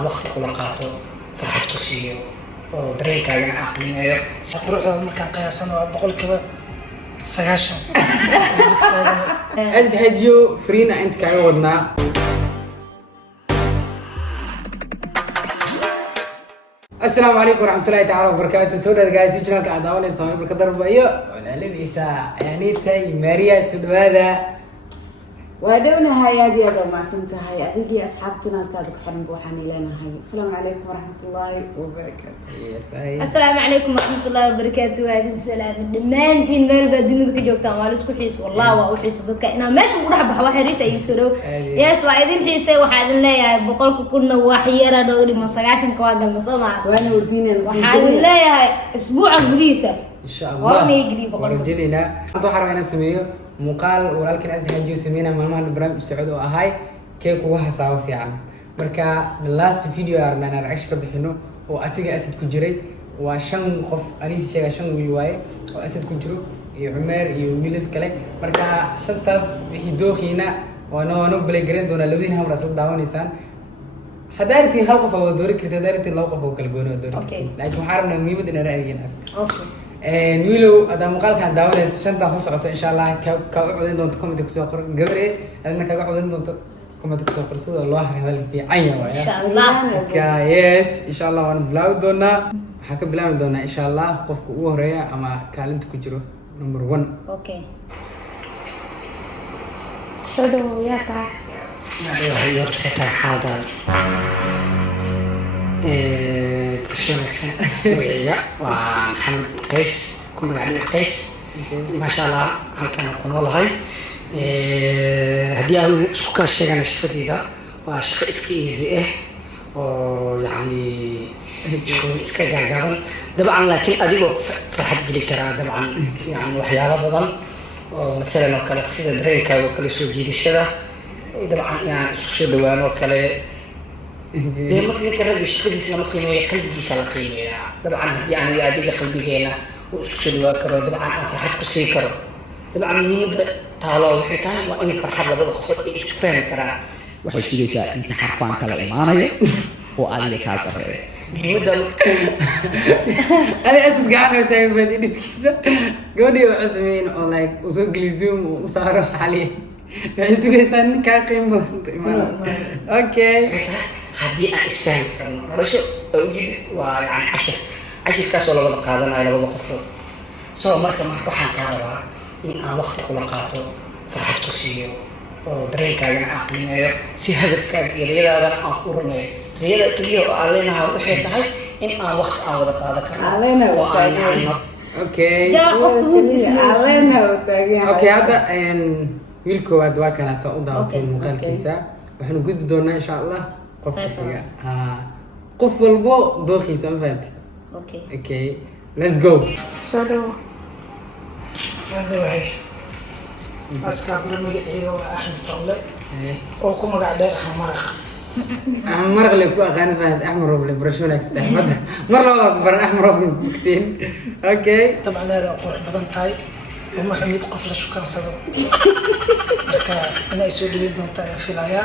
وقت كل قاطو فرحت كسيو ودريك على عقلي سأروح مكان قياسنا بقول كذا سجاشن أنت هجو فرينا أنت كعودنا السلام عليكم ورحمة الله تعالى وبركاته. سورة جالسين جنال كعداوني صاحب القدر بأيو والعلم إساء يعني تاي ماريا سودوادا وادونا هاي هذه هذا ما سمت هاي أبيجي أصحاب جنال كادو كحرم بوحاني لنا هاي. السلام عليكم ورحمة الله وبركاته. السلام عليكم ورحمة الله وبركاته. وعليكم السلام. دمان دين مال بدون ذيك جوكتا مالوس كحيس والله وحيس ضدك أنا ماشي بروح بحوا حريس أي سلو. ياس وعيدين حيسة وحادن لا يا بقولك كنا وحيرة دوري ما صجعشن كواجل مصمع. وأنا ودينا وحادن لا يا أسبوع الجديسة. إن شاء الله. ورنا يجري بقولك. ورجلنا. أنتوا حرمنا سميه مقال ولكن أزدي هنجو سمينا مالما البرنامج السعودي وهاي كيف وها ساوي في عن مركا اللاست فيديو أنا رعيش كبحنو وأسيق أسد كجري وشن قف أنيس شيء شن ويلواي وأسد كجرو يعمر يولد كله مركا شنتاس هيدوخينا وأنا بلجرين دونا لودين هم رسول داون إنسان حدارتي هالقف أو دورك تدارتي لوقف أو كلبونه دورك لكن حاربنا ميمد إن رأينا أوكي. ويلو هذا مقال كان داون شنتا صوصعته إن شاء الله كعودين دون تكمل تكسوقر قبري أنا كعودين دون تكمل تكسوقر سود الله هذا في عينه ويا إن شاء الله. كايس إن شاء الله وأنا بلاو دونا حكي بلاو دونا إن شاء الله قفك وهرية أما كالنت كجرو نمبر 1. أوكي. سودو يا كا. هي رسالة حاضر برشلونة ويا ومحمد قيس كنا عليه قيس ما شاء الله هلكنا نقول والله هدي سكر الشيء أنا اشتريت ذا واشتري إسكيزي ويعني شو إسكا جاكر طبعا لكن أديكو فرحت بالكرا طبعا يعني وحياة بضل ومثلا وكلا قصيدة بريكا وكلا شو جديد الشدة طبعا يعني شو دوان وكلا ليه ممكن كذا بيشتغل في مقيمة قلبي سلقيني طبعا يعني هذه قلبي هنا وشو كرو طبعا أنت حتى سيكرو طبعا يبدأ طالع وحيتان وإن فرحة لبض خد إيش فهم كرا وحيش أنت حرفان كلا إيمانية وأدي كاسر يبدأ أنا أسد قاعد أتابع بدي نتكلم قولي وعزمين أو لايك وسوق لزوم وصاروا عليه يعني سوق إنسان كاقيم أوكي هذه أسفل رشة أوجد ويعني عشر كاس ولا بضع قادنا إلى بضع قفر سو مركب حان كهرباء إن وقت كل قاطو فرحت كسيو ودريك على عقلي سي هدف كان يريد أنا أقولنا ريد كليه علينا وحيد هاي إن وقت أو ذا علينا وأنا أوكي جا قفت مودي علينا وتاجي. أوكي هذا ويلكو أدوا كان سعودة في مقال كيسة وإحنا قد دونا إن شاء الله قفل بو دوخي سنفد. أوكي. أوكي let's go. سودو. هذا وعي أسكاب رمي وأحمد طولة وكم قاعد مرق مرق اللي كوا غان فهد أحمر روبل برشلونة كستحمد مرة أكبر أحمر روبل كسين. أوكي. طبعا هذا قرح بدن تاي محمد قفل شو كان صدق أنا يسوي لي بدن تاي في العيا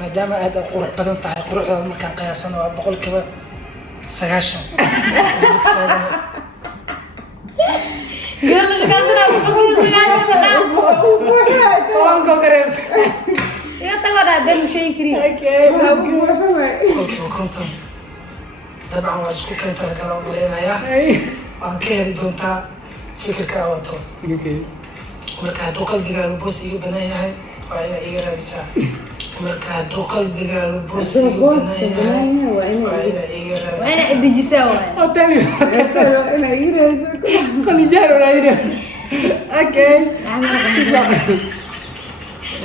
ما دام هذا قرح بدن تاي قرح هذا مكان قياسنا وبقول كذا سجاشن قال لك أنا بقول سجاشن طبعاً كوكريس. يا ترى بين شيء كريم. كنت طبعا واسكو كنت أتكلم عليها وأن كان دونتا فكر كاوتو. أوكي. مركا دوقل بيجا بوسي بنايا وأنا إيجاريسا مركا دوقل بيجا بوسي بنايا وأنا إيجاريسا وأنا أدي جساوي. أتاني. أنا إيرز. كل جار ولا إيره. أوكي.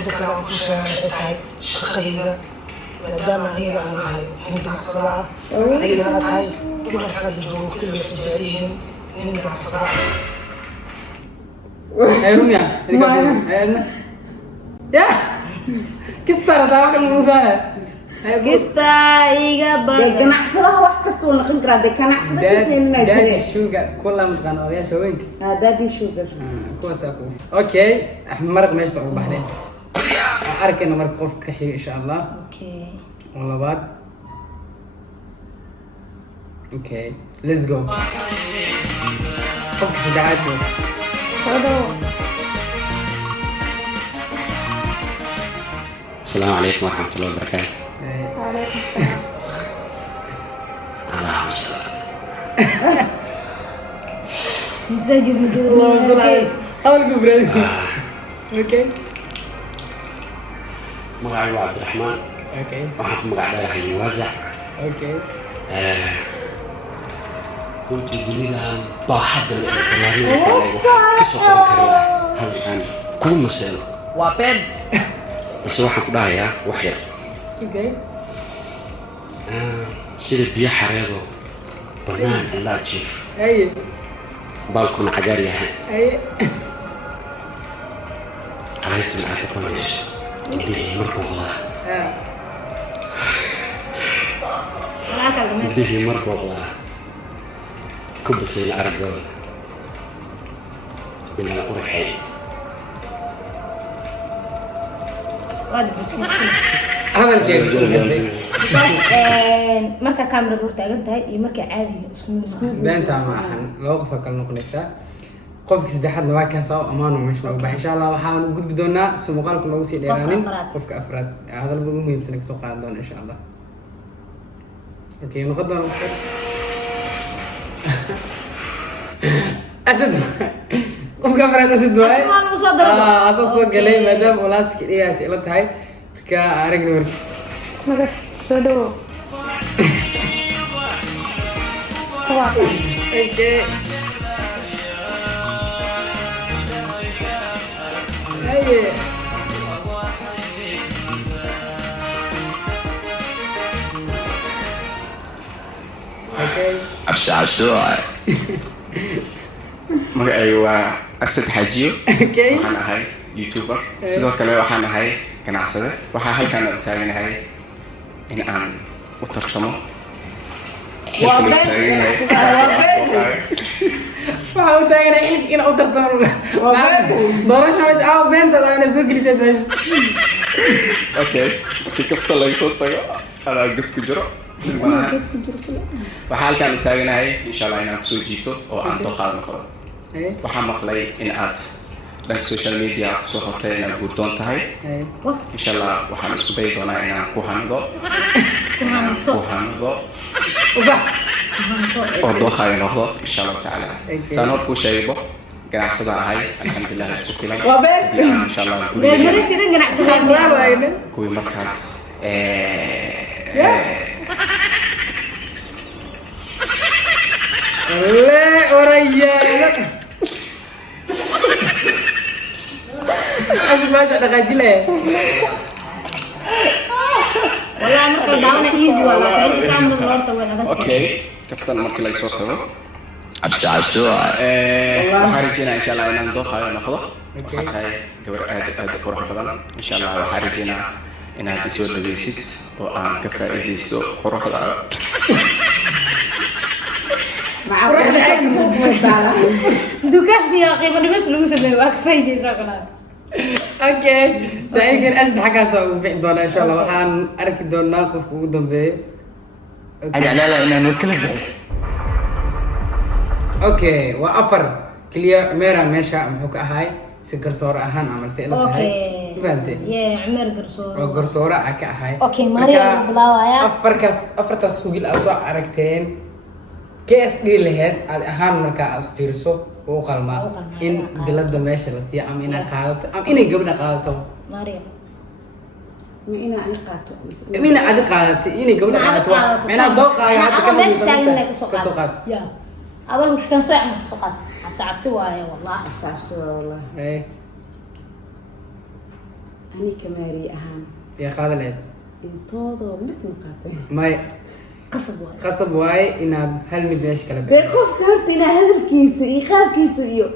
dadka aan ku sheegay tahay shaqadayda maadaama aniga aan ahay nin ganacsada ah adigana tahay dumarka kala joogo kulli waxay jecel yihiin nin ganacsada ah رمية يا كسر تاعك الموسى كستا إيجا بقى ganacsadaha wax kasta oo naqin kara ganacsada kaseen دادي شوغر كلها متقنة ويا شوينك دادي شوغر كويس أكو أوكي مرق ما يشتغل بحرين أحرك إنه مرق خوف كحي إن شاء الله أوكي والله بعد Okay, let's go. Qofka saddexaad soo dhawo السلام عليكم ورحمة الله وبركاته. وعليكم السلام اللهم صل مساجد اللهم صل على أول كبرين. Okay. مقعد عبد الرحمن Okay. وحكم مقعد راح يوزع. Okay. كنت جديدة بحب التمارين كسر كريمة هذا كان كل مسألة وابد بس واحد كده وحير Okay. سيد بيا حريضه بنان لا تشوف أي. بالكون عجارية أي. عرفت من عارف كويس اللي مركو غلا اللي مركو غلا كبس العرب جود من القرحي هذا الجيم. marka kaamiradu hor taagan tahay iyo marka caadiga isku beenta maahan loo qof kale noqonaysa qofka saddexaadna waa kaas oo amaano meesha lagu baxay insha Allah waxaan u gudbi doonaa soo muuqaalku noogu sii dheeraanin qofka afraad hadalada ugu muhiimsan ee soo qaadan doona insha Allah. Okay, noqon doona asad qofka afraad asad waay Asmaan uu soo galay. asad soo galay maadaama walaaski dhigaasi ila tahay ka aragna war magas soo dhawo okay. Hey. Okay. absacabso magacay waa asad xajiyo Okay. waxaan ahay youtuber sidoo kale waxaan ahay ganacsade waxaa halkaan u taaganahay in aan u tartamo Waa been. Waxaa u taaganay in u tartamo doorasho meesha aa beentada ayna soo gelisay meesha. okay markii kafta laga soo tago anaa god ku jiro waxaa halkaan u taaganahay insha Allah inaan kusoo jiito oo aan dooqaad noqdo waxaa maqlay in aad dhanka social media kusoo qortay inaad guurdoon tahay insha Allah waxaan isku dayi doonaa inaan ku hanido oo dooqaad noqdo insha Allah taala saan hor kuu sheegaybo ganacsada ahay alxamdulillah isku filan Waa been. insha Allah Beermari sidan ganacsiga kuwii markaas Le orayana. Asal meesha dhaqaajile. والله marka daawna easy wala marka kaamirada horta way adag okay kaftan markii laga soo tago absacabso waxaan rajeynaa insha Allah inaan dooqayo noqdo waxaa tahay gabar aad qurux badan insha Allah waxaan rajeynaa inaad isoo dhageysid oo aan ka faa'iideysto quruxdaada dukaan fiya qiimo dhimis lagu sameeyo waa ka faa'iideysaa kala Okay. Saaxiibkan asad xaggaas oo bixi doona insha Allah waxaan arki doonaa qofka ugu dambeeyo. أجعلها إنها نوكل Okay, waa afar kaliya meera meesha muxuu ka ahay si garsoor ahaan amal si ila tahay. Okay. Fahamtay? Yeah, Umar garsoor. oo garsoora ah ka ahay. Okay, Maria bilaawaya. afartaas hugil aad soo aragteen KSD lahayd aad ahaan marka aad fiirso oo qalmaa in bilada meesha la siiyo ama inaad qaadato ama inay gabadha qaadato Maria. Ma ina ani qaato. mina aad qaadato inay gabadha qaadato ina dooqaayo hadda ka meesha taagan leh ka soo soo qaad Yeah. Adoo kan soo ama soo qaad. Cabsi waaye wallahi. Absaabso wallah. ee Ani kamaari ahaan. ya qaada leed Intoodo mid ma qaatay. may Qasab waaye. qasab waaye inaad hal mid meesha kala Dee qofka horta inaa hadalkiisa iyo qaabkiisa iyo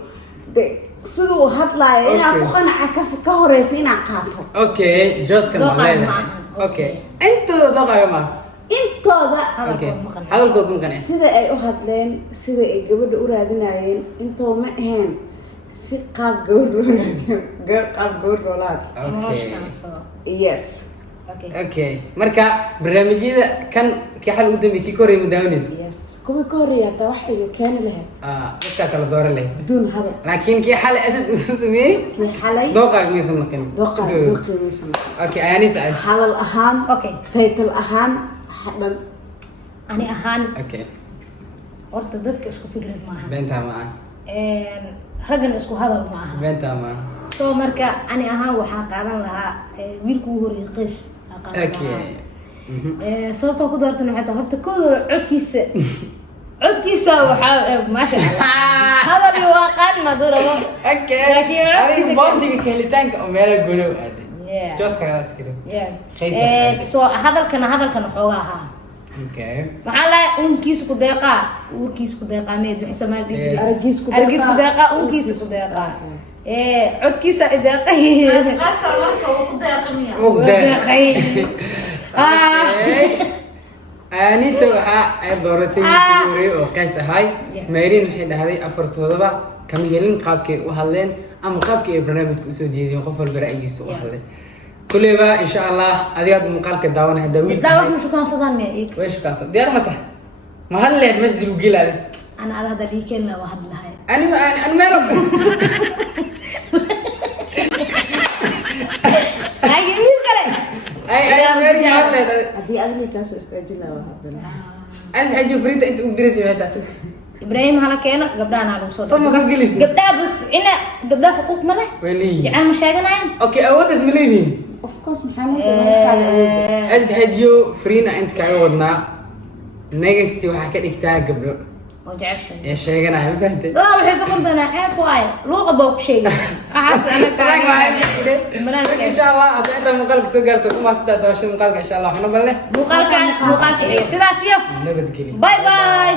siduu hadlaayo inaa ku qanaca ka horeysa inaa qaato. okay jooskan ma Dooqaayo leedahay maahan. okay intooda dooqaayo ma Intooda okay Hadalkood maqan. hadalkood ma qanay sida ay u hadleen sida ay gabadha u raadinayeen intoo ma ahayn si qaab gabar loo raadiyo qaab gabar loola hadlo. okay Yes. Okay. okay marka barnaamijyada kan kii xal u dambeeyay kii koray mudaawanaysa Yes. kuwa ka horeeya hataa wax iga keeni lahayd dadkaa kala doora leh بدون هذا laakiin kii xalay asad usoo sameeyey كي حالي dooqaag maysan naqin دوقي ويسمع okay ayaanita ah هذا الأهان Okay. تيت الأهان حدا ani ahaan okay horta dadka isku fikrad maaha beentaa ma aha raggan isku hadal ma aha beentaa ma aha soo marka ani ahaan waxaa qaadan lahaa wiilka ugu horeeyay qays aan qaadan okay lahaa sababta ku doortan waxay tahay horta kooda codkiisa waxaa maasha Allah hadal waa qaan maduro okay laakiin codkiisa boontiga helitaanka oo meelo guulow aaday Yeah. jooska kalaas kale yeah soo hadalkana xoogaa ahaa okay maxaa la unkiisa ku deeqaa uurkiisa ku deeqaa meed wixii Soomaali dhigay أرجيس argis ku deeqaa unkiisa ku deeqaa codkiisa deeqay anita waxaa ay dooratay wiilkii horeeyay oo qays ahay Mayrin waxay dhahday afartoodaba kama helin qaabkay u hadleen ama qaabkay ay barnaamijka usoo jeediyeen qof walba ra'yigiisa u hadlay kulliba insha Allah adiga muuqaalka daawanaya Daawid daawax ma shukaansadaan me eeg weesh kaasa diyaar ma tahay ma hadleed masjid u gilaa ana hada dhiikeen la wahad lahay أنا مالو ay wiil kale أي مالي مالي هدي أدني كاسو استأجلها وهذا أنت حاجة فريدة أنت أقدرتي هذا ibrahim hala keeno gabdhaana lagu soo صار مصر جلسي gabdhaha bus ina gabdhaha xuquuq ma leh ويني jecel ma sheeganayaan أوكي أود اسمليني of course محمد قاعد أقول أنت حاجة فرينا أنت كعودنا نجستي وحكيت إكتاج قبل oo jecel يا شيخ أنا هم فهمت dada waxay soo qordana ceeb waay luuqa baa ku sheegay qaxas ana إن شاء الله أنت مقالك سجلت وما استدعى مقالك إن شاء الله إحنا بله muuqaalka xiga sidaas iyo نبت كلي bye bye